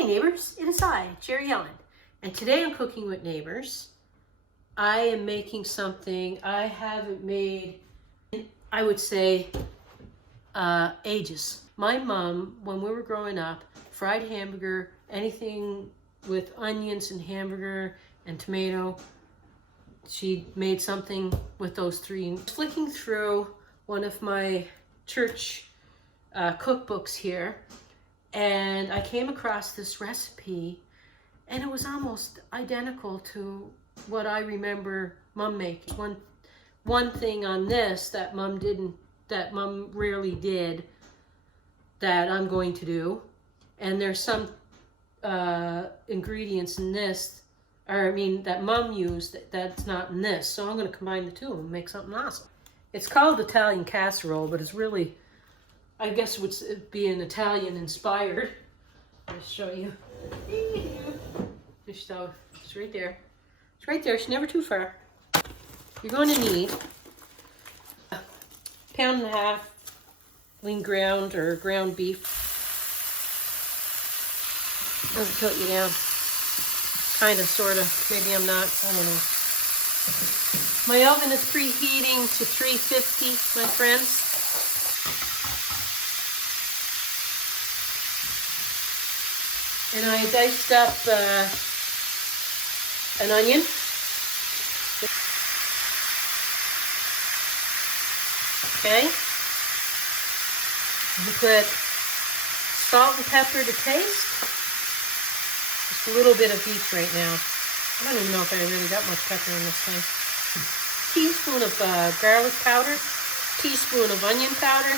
Hi neighbors, it is I, Jerri-ellen, and today I'm cooking with neighbors. I am making something I haven't made in, I would say, ages. My mom, when we were growing up, fried hamburger, anything with onions and hamburger and tomato, she made something with those three. Flicking through one of my church cookbooks here, and I came across this recipe, and it was almost identical to what I remember Mom making. One thing on this that Mom rarely did, that I'm going to do, and there's some ingredients in this, that Mom used that's not in this. So I'm going to combine the two and make something awesome. It's called Italian casserole, but it's really, I guess it would be an Italian inspired. I'll show you. Dish stove. It's right there. It's right there. It's never too far. You're going to need a pound and a half lean ground or ground beef. I'll tilt you down. Kind of, sort of. Maybe I'm not. I don't know. My oven is preheating to 350, my friends. And I diced up an onion. Okay. You put salt and pepper to taste. Just a little bit of each right now. I don't even know if I really got much pepper in this thing. Teaspoon of garlic powder. Teaspoon of onion powder.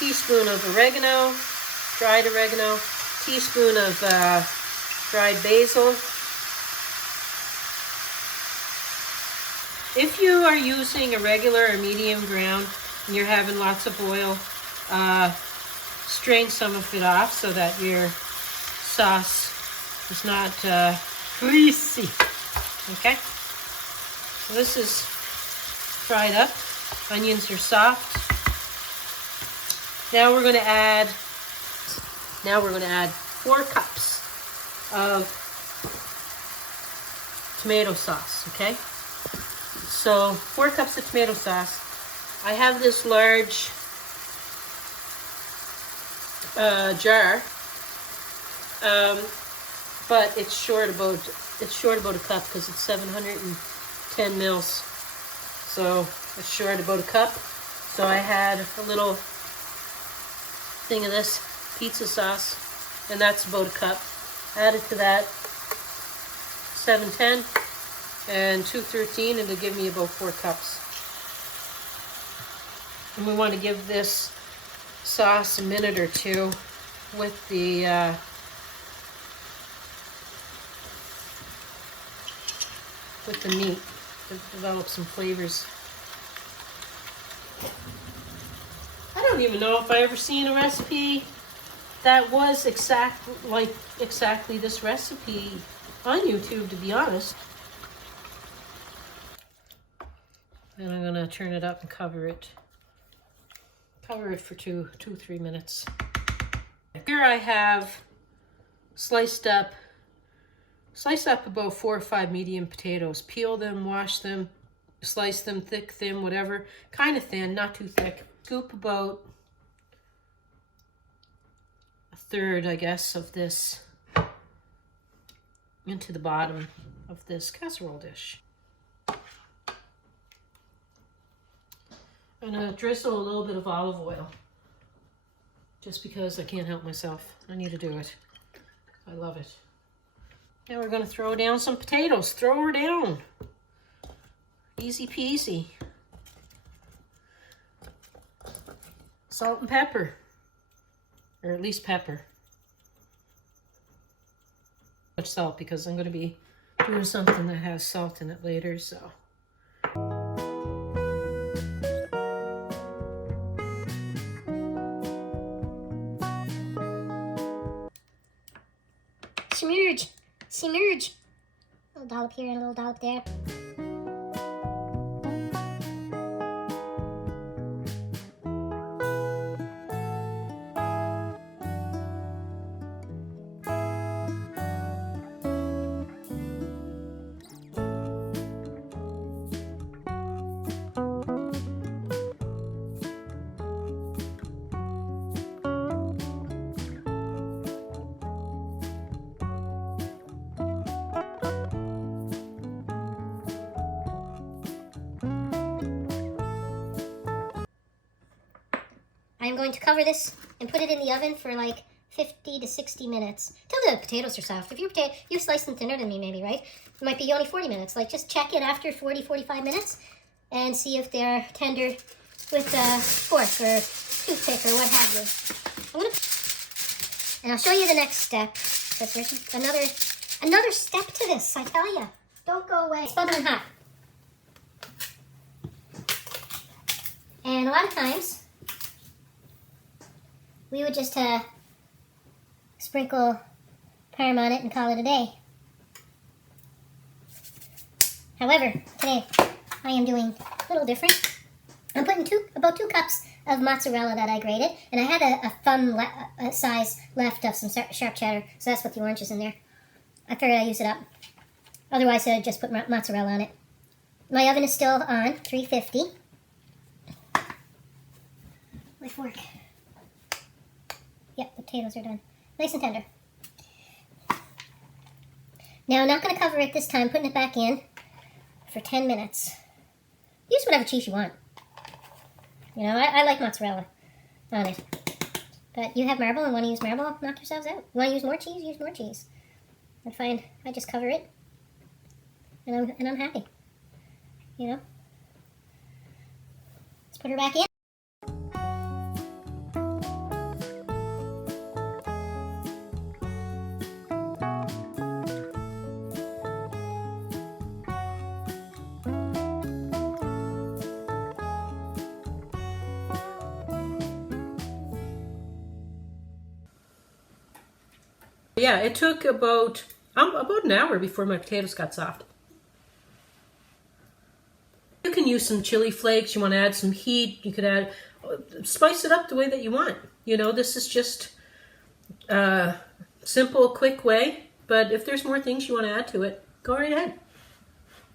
Teaspoon of oregano. Dried oregano, teaspoon of dried basil. If you are using a regular or medium ground and you're having lots of oil, strain some of it off so that your sauce is not greasy. Okay? So this is fried up. Onions are soft. Now we're going to add 4 cups of tomato sauce, okay? So 4 cups of tomato sauce. I have this large jar, but it's short about a cup because it's 710 mils. So it's short about a cup. So I had a little thing of this pizza sauce, and that's about a cup. Added to that 710 and 213, and it'll give me about 4 cups. And we want to give this sauce a minute or two with the meat to develop some flavors. I don't even know if I ever seen a recipe that was exactly this recipe on YouTube, to be honest. And I'm gonna turn it up and cover it for 2-3 minutes. Here I have sliced up about 4 or 5 medium potatoes. Peel them, wash them, slice them thick, thin, whatever. Kind of thin, not too thick. Scoop about a third, I guess, of this into the bottom of this casserole dish. I'm gonna drizzle a little bit of olive oil, just because I can't help myself. I need to do it. I love it. Now we're gonna throw down some potatoes. Throw her down. Easy peasy. Salt and pepper, or at least pepper. Much salt, because I'm going to be doing something that has salt in it later, so. Submerge, submerge. A little dollop here and a little dollop there. I'm going to cover this and put it in the oven for like 50 to 60 minutes till the potatoes are soft. If you slice them thinner than me maybe, right? It might be only 40 minutes. Like just check it after 40, 45 minutes and see if they're tender with a fork or toothpick or what have you. And I'll show you the next step, because there's another step to this, I tell you. Don't go away. It's bubbling hot. And a lot of times, we would just sprinkle parm on it and call it a day. However, today I am doing a little different. I'm putting about 2 cups of mozzarella that I grated, and I had a thumb size left of some sharp cheddar, so that's what the orange is in there. I figured I'd use it up. Otherwise, I'd just put mozzarella on it. My oven is still on 350. My fork. Yep, the potatoes are done. Nice and tender. Now, I'm not going to cover it this time. I'm putting it back in for 10 minutes. Use whatever cheese you want. You know, I like mozzarella on it. But you have marble and want to use marble, knock yourselves out. You want to use more cheese? Use more cheese. I find I just cover it, and I'm happy. You know? Let's put her back in. Yeah, it took about an hour before my potatoes got soft. You can use some chili flakes. You want to add some heat. You could add, spice it up the way that you want. You know, this is just a simple, quick way. But if there's more things you want to add to it, go right ahead.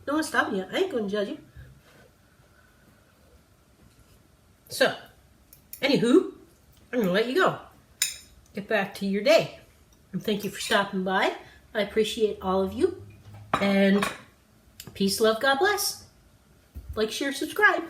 No one's stopping you. I ain't going to judge you. So, anywho, I'm going to let you go. Get back to your day. And thank you for stopping by. I appreciate all of you. And peace, love, God bless. Like, share, subscribe.